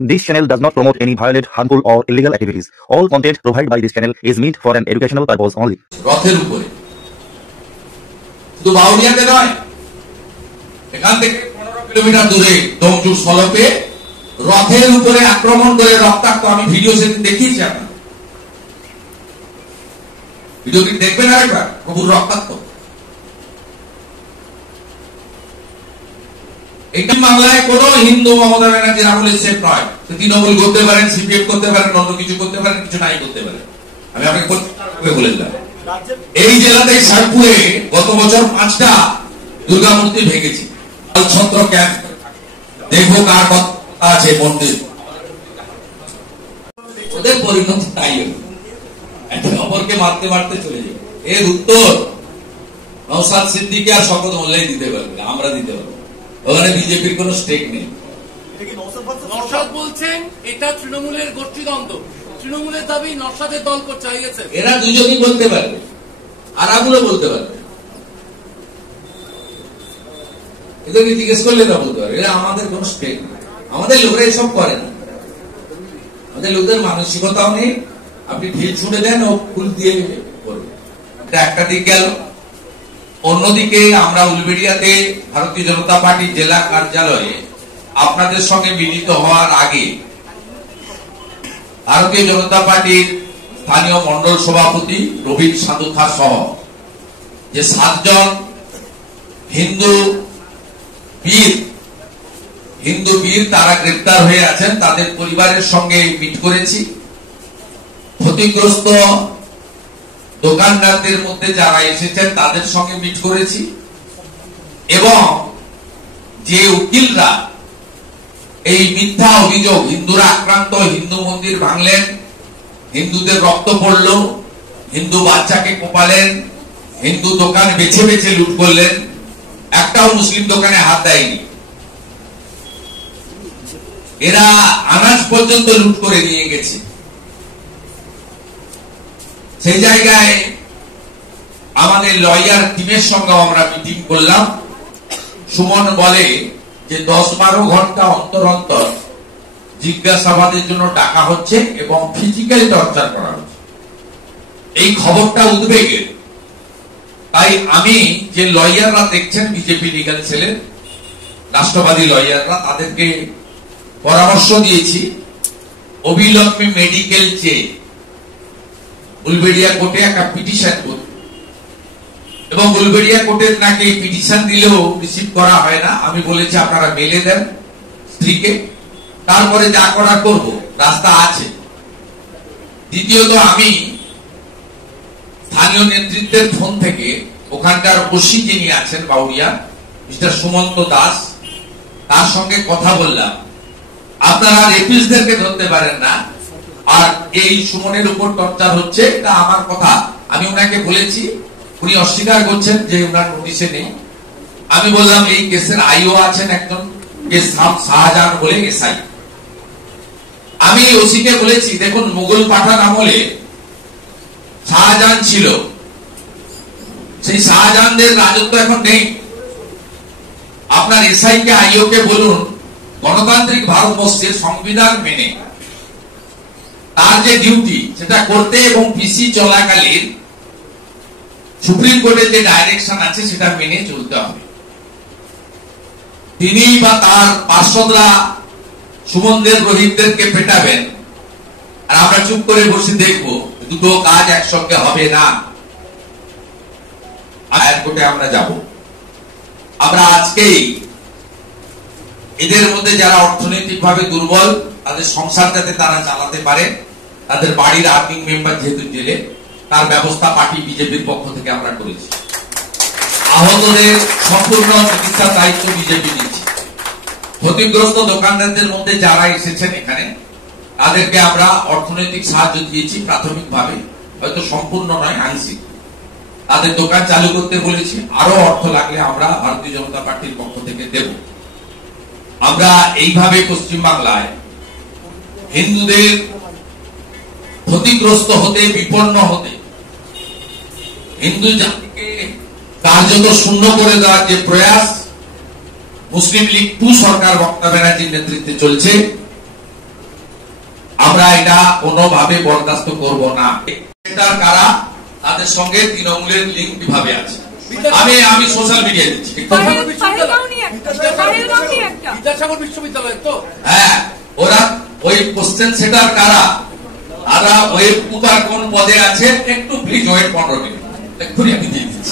This channel does not promote any violent, harmful, or illegal activities. All content provided by this channel is meant for an educational purpose only. রথের উপরে শুধু বাউরিয়াতে নয়, এখান থেকে 15 kilometre দূরে ডোমজুর সলপে রথের উপরে আক্রমণ করে রক্তাক্ত, আমি ভিডিও সেদিন দেখিয়েছি আপনার ভিডিওটি দেখবেন আরেকবার। প্রভুর রক্তাক্ত এই বাংলায় কোন হিন্দু মমতা ব্যানার্জির আমলে সেফ নয়। তৃণমূল করতে পারেন, সিপিএম করতে পারেন, অন্য কিছু করতে পারেন, কিছু নাই করতে পারেন। আমি আপনাকে বলে দিলাম, এই জেলাতে শেরপুরে গত বছর 5টা দুর্গা মূর্তি ভেঙেছি। ছত্র ক্যাম্প দেখবো কার কথা আছে মন্দির, ওদের পরিণতি তাই হলো, একে অপরকে মারতে মারতে চলে যাবে। এর উত্তর নওশাদ সিদ্দিকী আর শওকত মোল্লাই দিতে পারবে, আমরা দিতে পারবো। ওখানে বিজেপির কোন স্টেক নেই। নওশাদ বলছেন এটা তৃণমূলের গোষ্ঠীদ্বন্দ্ব, তৃণমূলের দাবি নওশাদের দল চাইছে। এরা দুজনই বলতে পারবে, আর আমরাও বলতে পারবে। এদেরকে জিজ্ঞেস করলে না বলতে পারবে, এরা আমাদের কোন স্টেক নেই। আমাদের লোকরা এসব করে না, আমাদের লোকদের মানসিকতাও নেই। আপনি ঢিল ছুঁড়ে দেন ও ফুল দিয়ে করবে, এটা একটা দিক গেল। অন্যদিকে আমরা উলবেড়িয়াতে ভারতীয় জনতা পার্টি জেলা কার্যালয়ে আপনাদের সঙ্গে মিলিত হওয়ার আগে ভারতীয় জনতা পার্টির স্থানীয় মন্ডল সভাপতি রবীন সাধুখা সহ যে 7 জন হিন্দু বীর তারা গ্রেপ্তার হয়ে আছেন, তাদের পরিবারের সঙ্গে মিট করেছি। ক্ষতিগ্রস্ত দোকানদারদের মধ্যে যারা এসেছেন তাদের সঙ্গে মিট করেছি, এবং যে উকিলরা এই মিথ্যা অভিযোগ হিন্দুরা আক্রান্ত, হিন্দু মন্দির ভাঙলেন, হিন্দুদের রক্ত পড়ল, হিন্দু বাচ্চাকে কোপালেন, হিন্দু দোকান বেছে বেছে লুট করলেন, একটাও মুসলিম দোকানে হাত দেয়নি। এরা আনাজ পর্যন্ত লুট করে নিয়ে গেছে। সেই জায়গায় আমাদের লয়ার টিমের সঙ্গে আমরা মিটিং করলাম। সুমন বলে যে 10-12 ঘন্টা অন্তর অন্তর জিজ্ঞাসাবাদের জন্য ডাকা হচ্ছে এবং ফিজিক্যালি টর্চার করা হচ্ছে। এই খবরটা উদ্বেগের। তাই আমি যে লয়াররা দেখছেন বিজেপি লিগ্যাল সেলের রাষ্ট্রবাদী লয়াররা, তাদেরকে পরামর্শ দিয়েছি অবিলম্বে মেডিকেল চেয়ে উলবেড়িয়া কোর্টে একটা পিটিশন করবে, এবং উলবেড়িয়া কোর্টের নাকি পিটিশন দিলেও রিসিভ করা হয় না। আমি বলেছি আপনারা মেলে দেন স্ত্রীকে, তারপরে যা করার করব, রাস্তা আছে। দ্বিতীয়ত, আমি স্থানীয় নেতৃত্বের ফোন থেকে ওখানকার ওসি যিনি আছেন বাউরিয়া মিস্টার সুমন্ত দাস, তার সঙ্গে কথা বললাম। আপনারা রেপিস্টদেরকে ধরতে পারেন না, আর এই সুমনের উপর টর্চার হচ্ছে, এটা আমার কথা। আমি ওনাকে বলেছি, উনি অস্বীকার করছেন যে ওনার নোটিশে নেই। আমি বললাম এই কেসের আইও আছেন একজন, শাহজাহান বলে এসআই। আমি ওসিকে বলেছি, দেখুন মুঘল পাঠান আমলে শাহজাহান ছিল, সেই শাহজাহানদের রাজত্ব এখন নেই। আপনার এসআই কে আইও কে বলুন গণতান্ত্রিক ভারতবর্ষের সংবিধান মেনে তার যে ডিউটি সেটা করতে, এবং পিসি চলাকালীন সুপ্রিম কোর্টের যে ডাইরেকশন আছে সেটা মেনে চলতে হবে। তিনি বা তার পার্ষদরা সুমনদের রোহিতদেরকে পেটাবেন, আর আমরা চুপ করে বসে দেখবো, দুটো কাজ একসঙ্গে হবে না। হায়ার কোর্টে আমরা যাব। আমরা আজকেই এদের মধ্যে যারা অর্থনৈতিকভাবে দুর্বল, তাদের সংসার যাতে তারা চালাতে পারে, তাদের বাড়ির আর্নিং মেম্বার যেহেতু জেলে, তার ব্যবস্থা পার্টি বিজেপির পক্ষ থেকে আমরা করেছি। আহতদের সম্পূর্ণ চিকিৎসার দায়িত্ব বিজেপি নিচ্ছে। ক্ষতিগ্রস্ত দোকানদারদের মধ্যে যারা এসেছেন এখানে, তাদেরকে আমরা অর্থনৈতিক সাহায্য দিয়েছি প্রাথমিকভাবে, হয়তো সম্পূর্ণ নয়, আংশিক। তাদের দোকান চালু করতে বলেছি, আরো অর্থ লাগলে আমরা ভারতীয় জনতা পার্টির পক্ষ থেকে দেব। আমরা এইভাবে পশ্চিমবাংলায় হিন্দুদের ক্ষতিগ্রস্ত হতে, বিপন্ন হতে, হিন্দু জাতিকে কার্যত শূন্য করে দেওয়ার যে প্রয়াস মুসলিম লীগ 2 সরকার মমতা ব্যানার্জির নেতৃত্বে চলছে, এটা কোনোভাবে বরদাস্ত করব না। এটার কারা তাদের সঙ্গে তৃণমূলের লিঙ্ক কিভাবে আছে আমি সোশ্যাল মিডিয়ায় দিচ্ছি। বিদ্যাসাগর বিশ্ববিদ্যালয় তো হ্যাঁ, ওরা ওই কোশ্চেন সেটার কারা, ওই কুকার কোন পদে আছে, একটু প্লিজ ওয়েট 15 মিনিট, এক্ষুনি আমি দিয়ে দিচ্ছি।